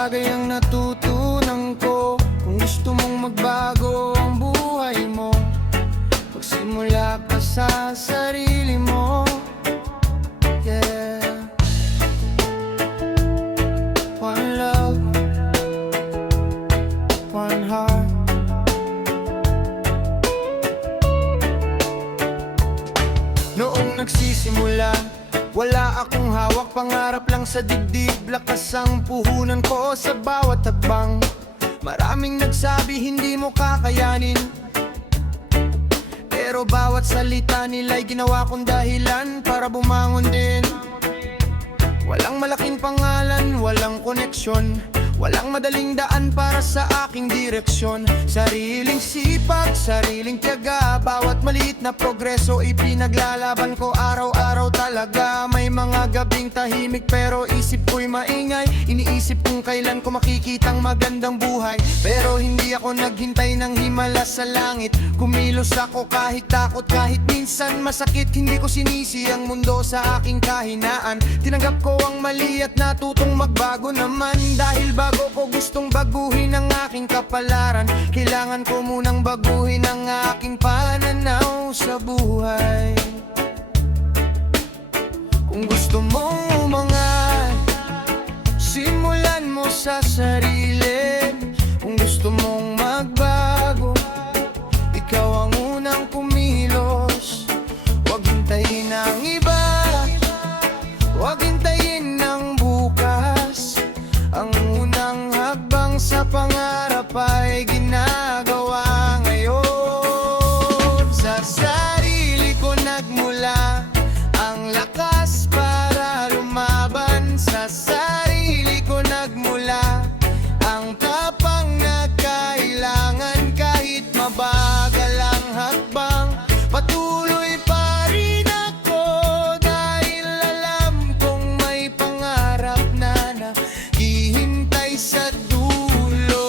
bagay ang natutunan ko. Kung gusto mong magbago ang buhay mo, magsimula ka sa sarili mo. Yeah. One love, one heart. Noong nagsisimula, wala akong hawak, pangarap lang sa dibdib. Lakas ang puhunan ko sa bawat hakbang. Maraming nagsabi hindi mo kakayanin, pero bawat salita nila'y ginawa kong dahilan para bumangon din. Walang malaking pangalan, walang koneksyon, walang madaling daan para sa aking direksyon. Sariling sipag, sariling tiyaga, bawat maliit na progreso ipinaglalaban ko araw-araw talaga. May mga gabing tahimik pero isip ko'y maingay. Iniisip kung kailan ko makikitang magandang buhay, pero hindi ako naghintay ng himala sa langit. Kumilos ako kahit takot, kahit minsan masakit. Hindi ko sinisi ang mundo sa aking kahinaan. Tinanggap ko ang mali at natutong magbago naman. Dahil bago ko gustong baguhin ang aking kapalaran, kailangan ko munang baguhin ang aking pananaw sa buhay. Kung gusto mong umangat, simulan mo sa sarili. Kung gusto mong magbago, ikaw ang unang kumilos. Huwag hintayin ang iba, huwag hintayin ng bukas. Ang unang hakbang sa pangarap ay ginagawa ngayon. Sa sarili ko nagmula ang lakas para lumaban. Sa sarili ko nagmula ang tapang na kailangan. Kahit mabagal ang hakbang, patuloy pa rin ako. Dahil alam kong may pangarap na naghihintay sa dulo.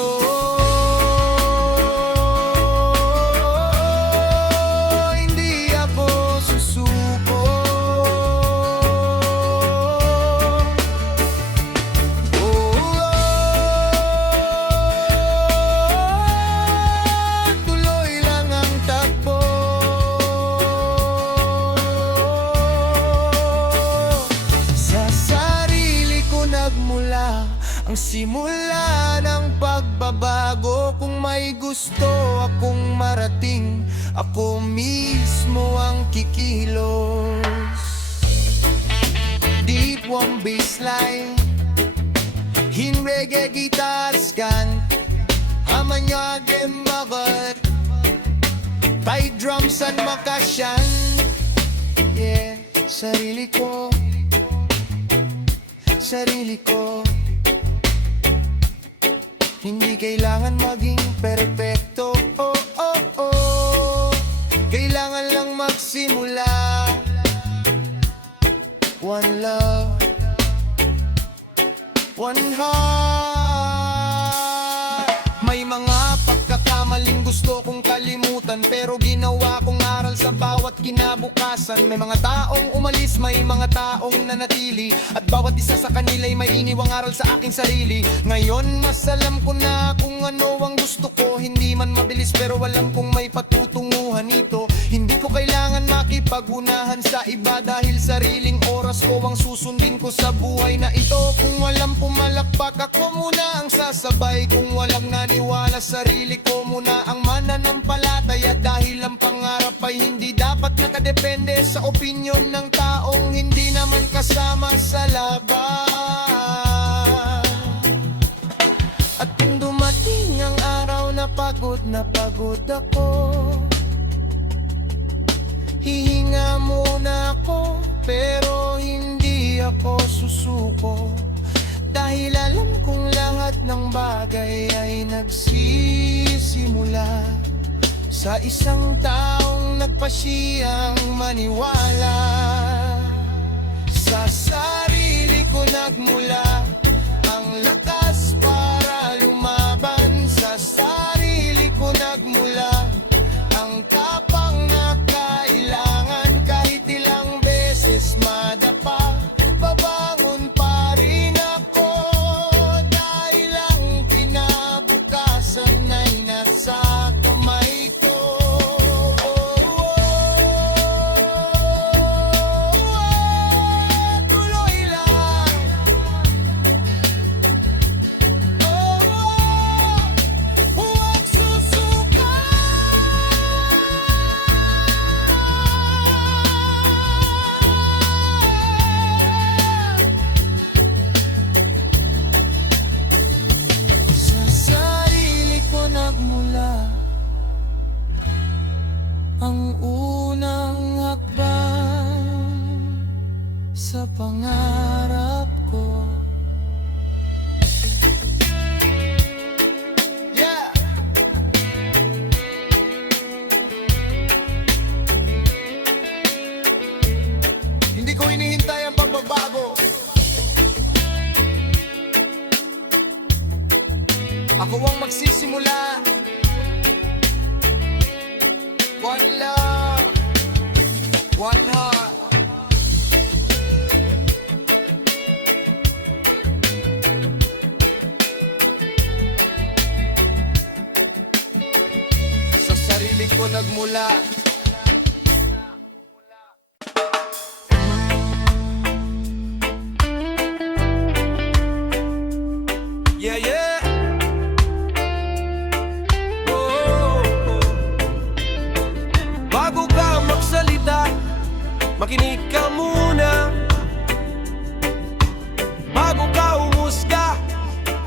Hindi ako susuko. Tuloy lang ang takbo. Sa sarili ko nagmula ang simula ng pagbabago. Kung may gusto akong marating, ako mismo ang kikilos. Deep one baseline, hin reggae guitars kan amanyagen bagat, tay drums and makasyan. Yeah, sarili ko, sarili ko. Hindi kailangan maging perpekto, oh, oh, oh. Kailangan lang magsimula. One love, one heart. May mga pagkakamaling gusto kong kalimutan, pero ginawa kong aral sa bawat kinabukasan. May mga taong umalis, may mga taong nanatili, at bawat isa sa kanila'y may iniwang aral sa aking sarili. Ngayon mas alam ko na kung ano ang gusto ko. Hindi man mabilis pero alam kong may patutunguhan ito. Hindi ko kailangan makipagunahan sa iba, dahil sariling oras ko ang susundin ko sa buhay na ito. Kung walang pumalakpak, ako muna ang sasabay. Kung walang naniwala, sarili ko muna ang mananampalataya. Dahil ang pangarap ay hindi dapat nakadepende sa opinyon ng taong hindi naman kasama sa laban. At kung dumating ang araw na pagod ako, hihinga muna ako, pero hindi ako susuko. Dahil alam kong lahat ng bagay ay nagsisimula sa isang taong nagpasiyang maniwala. Sa sarili ko nagmula ang lakas para lumaban. Sa sarili ko nagmula ang tapang na kailangan. Kahit ilang beses madapa, babangon pa rin ako. Dahil ang unang hakbang sa pangarap ko. Yeah! Hindi ko hinihintay ang pagbabago. Ako ang magsisimula. One love, one heart. Sa sarili ko nagmula. Yeah, yeah. Bago ka magsalita, makinig ka muna. Bago ka umusga,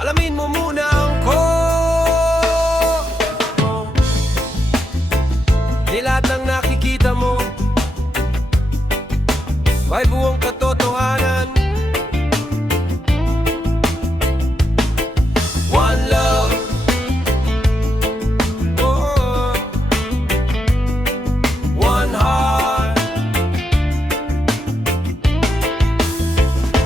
alamin mo muna ang ko. Di lahat ng nakikita mo ay buong katotohanan. One love, one heart.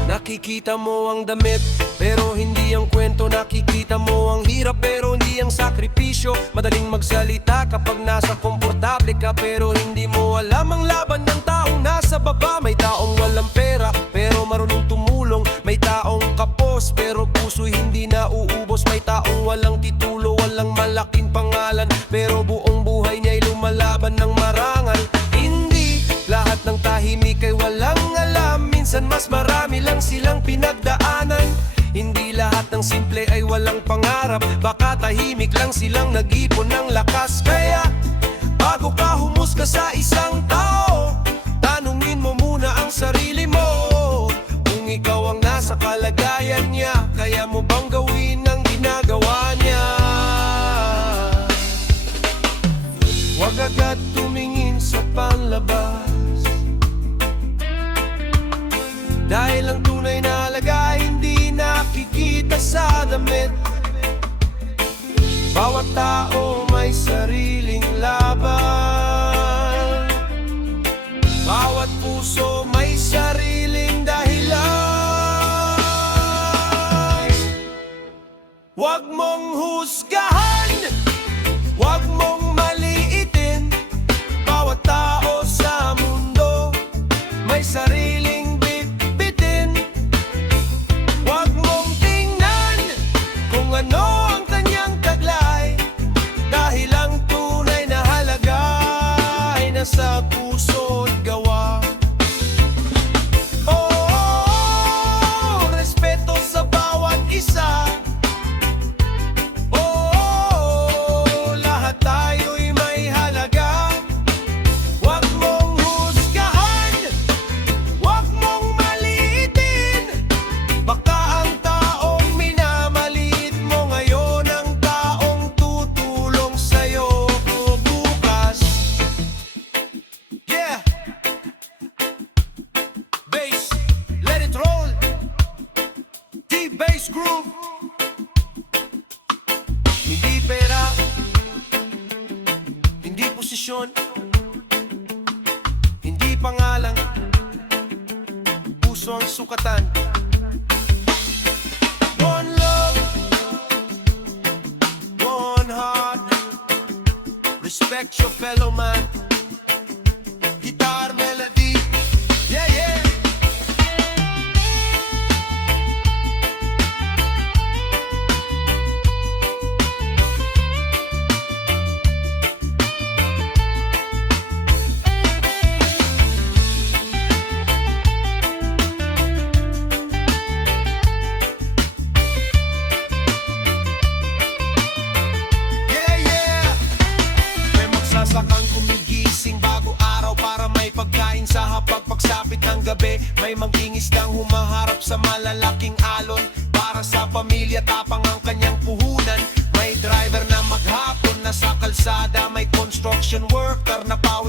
Nakikita mo ang damit, pero hindi ang kwento. Nakikita mo ang hirap, pero hindi ang sakripisyo. Madaling magsalita kapag nasa komportable ka, pero hindi mo alam ang laban ng taong nasa baba. May taong walang pera, pero marunong tumulong. May taong kapos, pero puso'y hindi nauubos. May taong walang titulo, walang malaking pangalan, pero buong buhay niya'y lumalaban ng marangal. Hindi lahat ng tahimik ay walang alam. Minsan mas marami lang silang pinagdaanan. Hindi lahat ng simple ay walang pangarap. Baka tahimik lang silang nag-ipon ng lakas. Kaya bago ka humusga sa isang tao, tanungin mo muna ang sarili mo. Kung ikaw ang nasa kalagayan niya, kaya mo bang gawin ang ginagawa niya? Huwag agad tumingin sa panlabas, dahil ang tunay na halaga hindi nakikita sa damit. Bawat tao may sariling laban. Bawat puso may sariling dahilan. Huwag mong husgahan, huwag mong maliitin. Bawat tao sa mundo may sariling bitbitin. Huwag mong tingnan kung ano ang kanyang taglay, dahil ang tunay na halaga ay nasa puso't gawa. Oh, respeto sa bawat isa. Oh, lahat tayo'y may halaga. Huwag mong husgahan, huwag mong maliitin. Baka ang taong minamaliit mo ngayon ang taong tutulong sa'yo bukas. Yeah! Bass, let it roll. Deep bass groove. Hindi pera, hindi posisyon, hindi pangalan, puso ang sukatan. One love, one heart. Respect your fellow man. Guitar melody. Yeah, yeah. Yeah, yeah. May magsasakang gumigising bago araw para may pagkain sa hapag. Pagsapit ng gabi, may mangingisdang humaharap sa malalaking alon. Para sa pamilya, tapang ang kanyang puhunan. May driver na maghapon na sa kalsada, may construction worker na pawis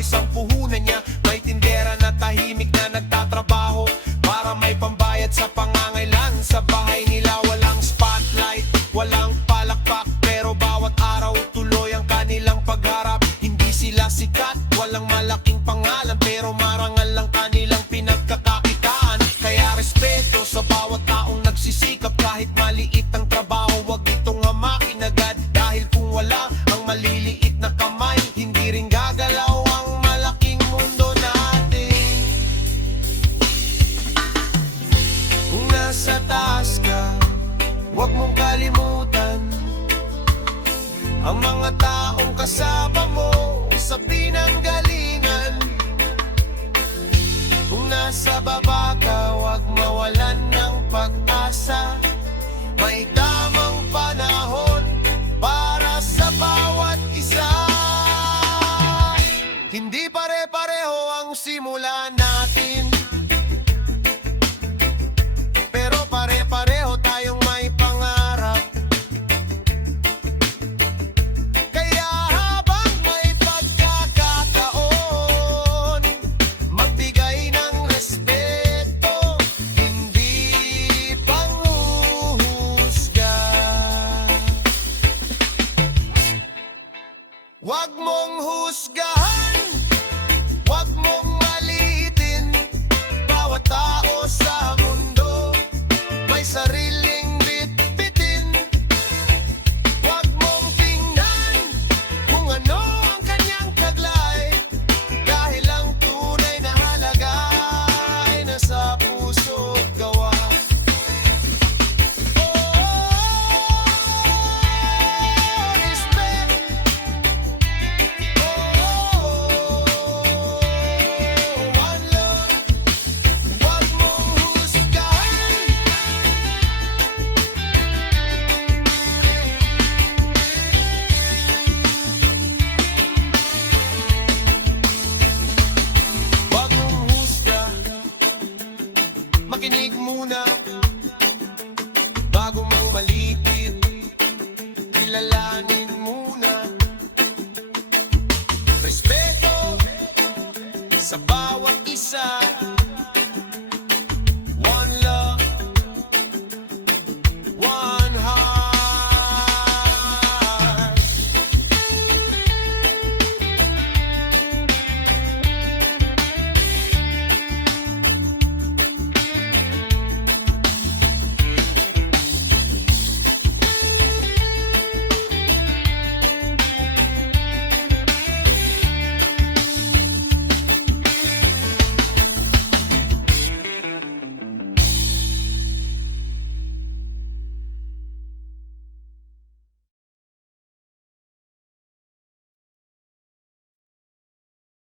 maliliit na kamay, hindi rin gagalaw ang malaking mundo natin. Kung nasa taas ka, huwag mong kalimutan ang mga taong kasama mo sa pinanggalingan. Kung nasa baba ka, huwag mawalan ng pag-asa. May tamang panahon para sa bawat isa. Hindi pare-pareho ang simula natin, pero pare-pareho tayong may pangarap. Kaya habang may pagkakataon, magbigay ng respeto, hindi panghuhusga. Huwag mong husgahan, huwag mong maliitin. Bawat tao sa mundo may sariling bitbitin. Huwag mong tingnan kung ano ang kanyang taglay, dahil ang tunay na halaga ay nasa puso't gawa. Makinig muna bago mang malipit, kilalanin muna. Respeto sa bawat isa.